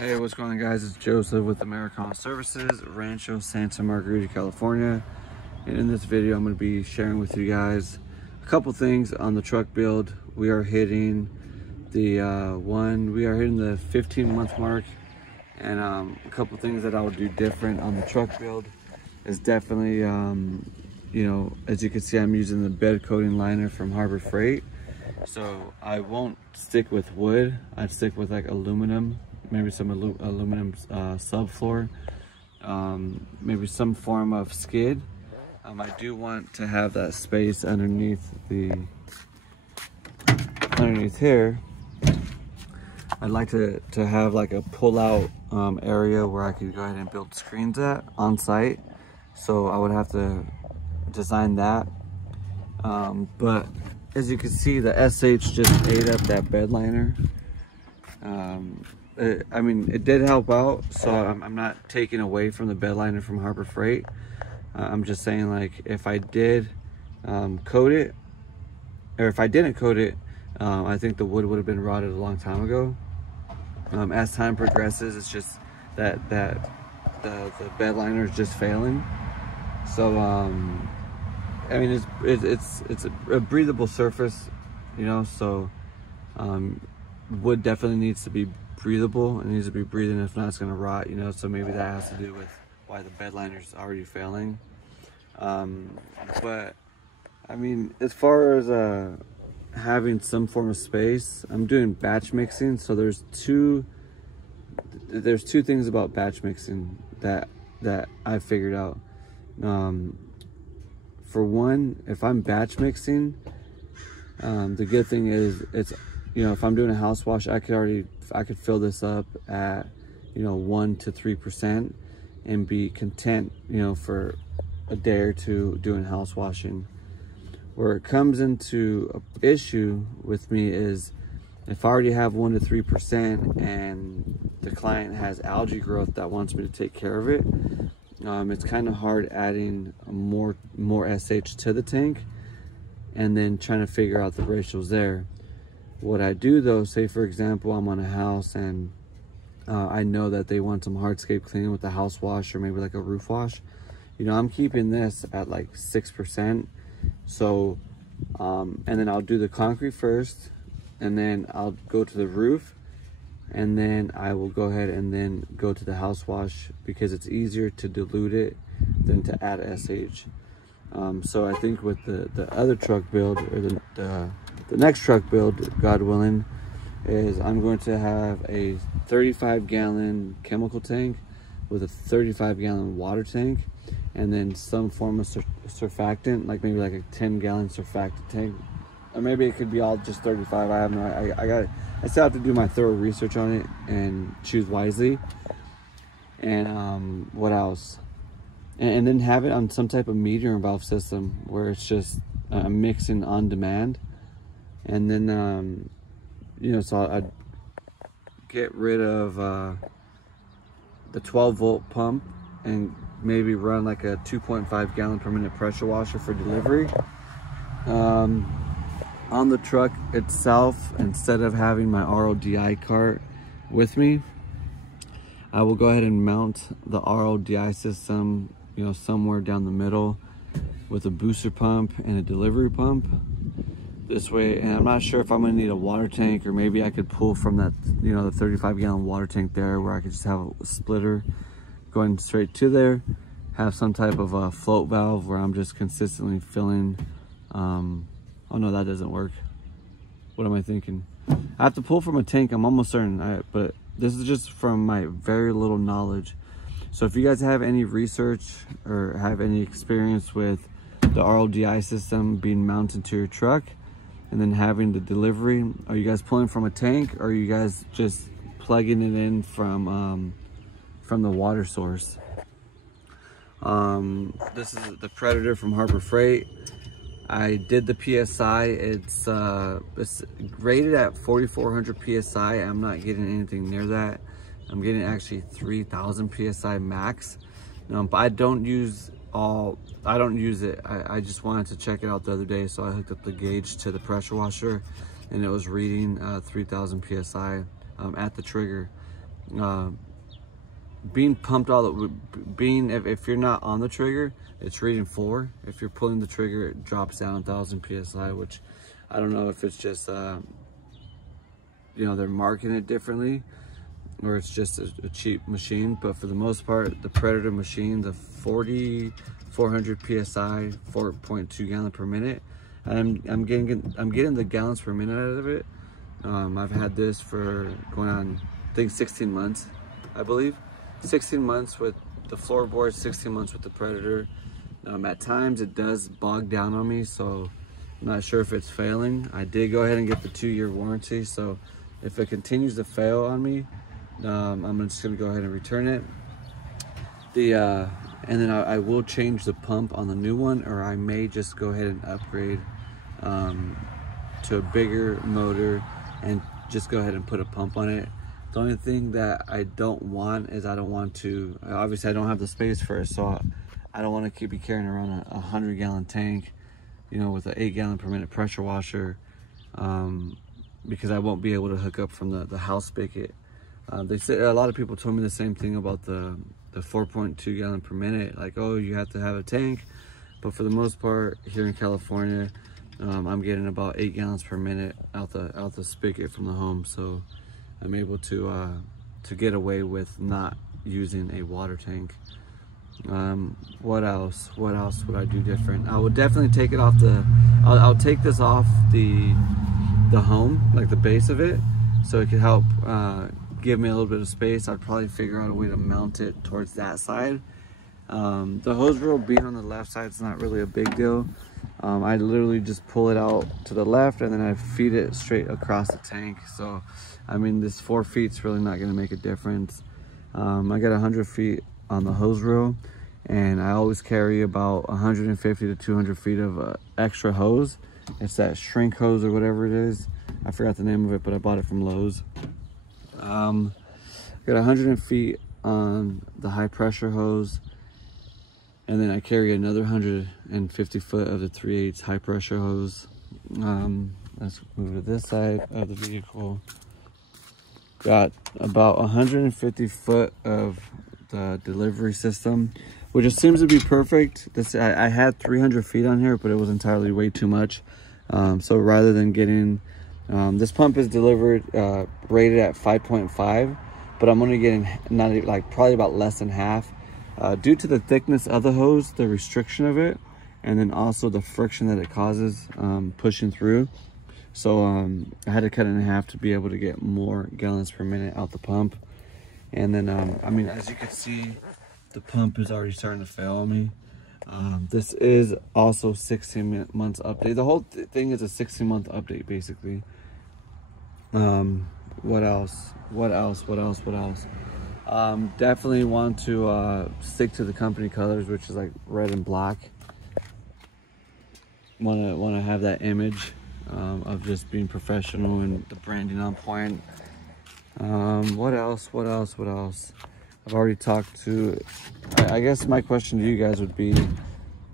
Hey, what's going on, guys? It's Joseph with Americana Services, Rancho Santa Margarita, California. And in this video, I'm going to be sharing with you guys a couple things on the truck build. We are hitting the 15-month mark, and a couple things that I will do different on the truck build is definitely, you know, as you can see, I'm using the bed coating liner from Harbor Freight. So I won't stick with wood. I'd stick with like aluminum, maybe some aluminum subfloor, maybe some form of skid. I do want to have that space underneath here. I'd like to have like a pull-out area where I could go ahead and build screens at on site. So I would have to design that. But as you can see, the SH just ate up that bed liner. I mean, it did help out, so I'm not taking away from the bed liner from Harbor Freight. I'm just saying, like, if I did coat it, or if I didn't coat it, I think the wood would have been rotted a long time ago. As time progresses, it's just that the bed liner is just failing. So I mean, it's a breathable surface, you know. So wood definitely needs to be breathable. It needs to be breathing. If not, it's gonna rot, you know. So maybe that has to do with why the bed liner is already failing. But I mean, as far as having some form of space, I'm doing batch mixing. So there's two things about batch mixing that I figured out. For one, if I'm batch mixing, the good thing is you know, if I'm doing a house wash, I could fill this up at, you know, 1 to 3% and be content, you know, for a day or two doing house washing. Where it comes into an issue with me is if I already have 1 to 3% and the client has algae growth that wants me to take care of it, it's kind of hard adding more SH to the tank and then trying to figure out the ratios there. What I do though, say for example, I'm on a house and I know that they want some hardscape cleaning with a house wash or maybe like a roof wash. You know, I'm keeping this at like 6%. So, and then I'll do the concrete first, and then I'll go to the roof, and then I will go ahead and then go to the house wash because it's easier to dilute it than to add SH. So I think with the other truck build, or the next truck build, God willing, is I'm going to have a 35-gallon chemical tank with a 35-gallon water tank, and then some form of surfactant, like maybe like a 10-gallon surfactant tank, or maybe it could be all just 35. I have no, I still have to do my thorough research on it and choose wisely. And what else? And then have it on some type of metering valve system where it's just mixing on demand. And then, you know, so I'd get rid of the 12-volt pump and maybe run like a 2.5 gallon per minute pressure washer for delivery. On the truck itself, instead of having my RODI cart with me, I will go ahead and mount the RODI system, you know, somewhere down the middle with a booster pump and a delivery pump. This way, and I'm not sure if I'm gonna need a water tank, or maybe I could pull from that, you know, the 35-gallon water tank there, where I could just have a splitter going straight to there, have some type of a float valve where I'm just consistently filling. Oh no, that doesn't work. What am I thinking? I have to pull from a tank, I'm almost certain, but this is just from my very little knowledge. So if you guys have any research or have any experience with the RODI system being mounted to your truck and then having the delivery, are you guys pulling from a tank, or are you guys just plugging it in from the water source? This is the Predator from Harbor Freight. I did the PSI. It's rated at 4,400 PSI. I'm not getting anything near that. I'm getting actually 3,000 PSI max. But I don't use it. I just wanted to check it out the other day, so I hooked up the gauge to the pressure washer, and it was reading 3,000 PSI at the trigger. being pumped if you're not on the trigger, it's reading 4. If you're pulling the trigger, it drops down 1,000 psi, which I don't know if it's just you know, they're marketing it differently, or it's just a cheap machine. But for the most part, the Predator machine, the 4,400 psi, 4.2 gallon per minute, and I'm getting the gallons per minute out of it. I've had this for going on, I think 16 months, I believe. 16 months with the floorboard, 16 months with the Predator. At times it does bog down on me, so I'm not sure if it's failing. I did go ahead and get the 2-year warranty, so if it continues to fail on me, I'm just gonna go ahead and return it. And then I will change the pump on the new one, or I may just go ahead and upgrade to a bigger motor and just go ahead and put a pump on it. The only thing that I don't want is obviously I don't have the space for it, so I don't want to be carrying around a 100-gallon tank, you know, with an 8 gallon per minute pressure washer, because I won't be able to hook up from the house spigot. They said, a lot of people told me the same thing about the 4.2 gallon per minute, like, oh, you have to have a tank. But for the most part here in California, I'm getting about 8 gallons per minute out the spigot from the home, so I'm able to get away with not using a water tank. What else would I do different? I would definitely take it off I'll take this off the home, like the base of it, so it could help give me a little bit of space. I'd probably figure out a way to mount it towards that side. The hose reel being on the left side is not really a big deal. I literally just pull it out to the left and then I feed it straight across the tank. So I mean, this 4 feet's really not going to make a difference. I got 100 feet on the hose reel, and I always carry about 150 to 200 feet of extra hose. It's that shrink hose or whatever it is. I forgot the name of it, but I bought it from Lowe's. Got 100 feet on the high pressure hose, and then I carry another 150 foot of the 3/8 high pressure hose. Let's move to this side of the vehicle. Got about 150 foot of the delivery system, which just seems to be perfect. I had 300 feet on here, but it was entirely way too much. So rather than getting, this pump is delivered, rated at 5.5, but I'm only getting probably about less than half, due to the thickness of the hose, the restriction of it, and then also the friction that it causes pushing through. So I had to cut it in half to be able to get more gallons per minute out the pump. And then, I mean, as you can see, the pump is already starting to fail on me. This is also 16 months update. The whole thing is a 16-month update, basically. What else? Definitely want to stick to the company colors, which is like red and black. Want to have that image of just being professional and the branding on point. What else? I've already talked to, I guess my question to you guys would be,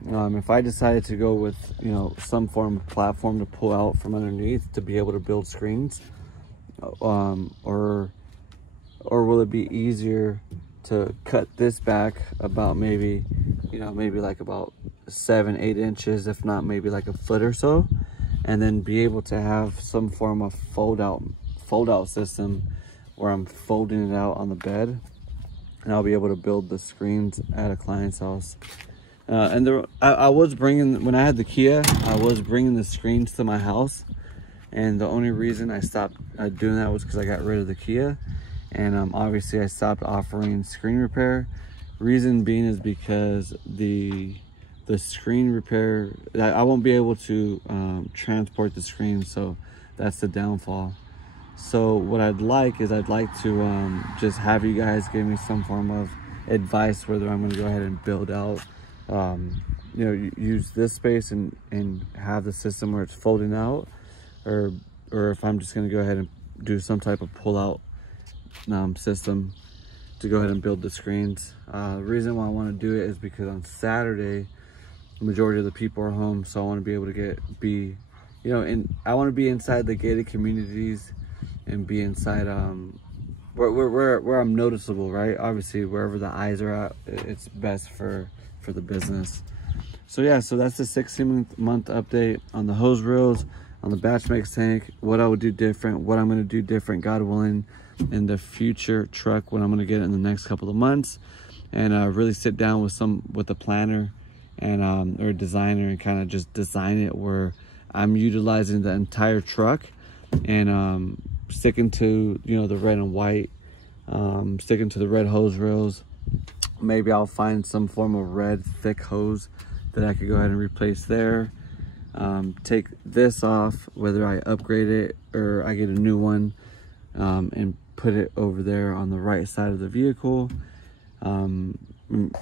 if I decided to go with, you know, some form of platform to pull out from underneath to be able to build screens, or will it be easier to cut this back about maybe like about 7-8 inches, if not maybe like a foot or so, and then be able to have some form of fold out system where I'm folding it out on the bed, and I'll be able to build the screens at a client's house. I was bringing, when I had the Kia, I was bringing the screens to my house, and the only reason I stopped doing that was because I got rid of the Kia, and obviously I stopped offering screen repair. Reason being is because the screen repair, I won't be able to transport the screen, so that's the downfall. So what I'd like to just have you guys give me some form of advice whether I'm going to go ahead and build out, you know, use this space and have the system where it's folding out, or if I'm just going to go ahead and do some type of pull out system to go ahead and build the screens. The reason why I want to do it is because on Saturday the majority of the people are home, so I want to be able to be, you know, I want to be inside the gated communities and be inside where I'm noticeable, right? Obviously, wherever the eyes are at, it's best for the business. So yeah, so that's the 16-month update on the hose reels, on the batch mix tank, what I would do different, what I'm going to do different, God willing, in the future truck when I'm going to get it in the next couple of months, and really sit down with a planner and or a designer and kind of just design it where I'm utilizing the entire truck and sticking to, you know, the red and white, sticking to the red hose reels. Maybe I'll find some form of red thick hose that I could go ahead and replace there. Take this off, whether I upgrade it or I get a new one, and put it over there on the right side of the vehicle.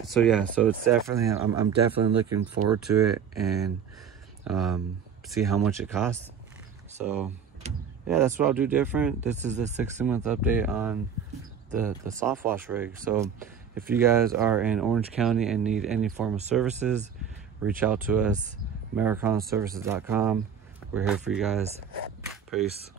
So yeah, so it's definitely, I'm definitely looking forward to it, and see how much it costs. So yeah, that's what I'll do different. This is the 16-month update on the soft wash rig. So if you guys are in Orange County and need any form of services, reach out to us, AmeriCanaServices.com. We're here for you guys. Peace.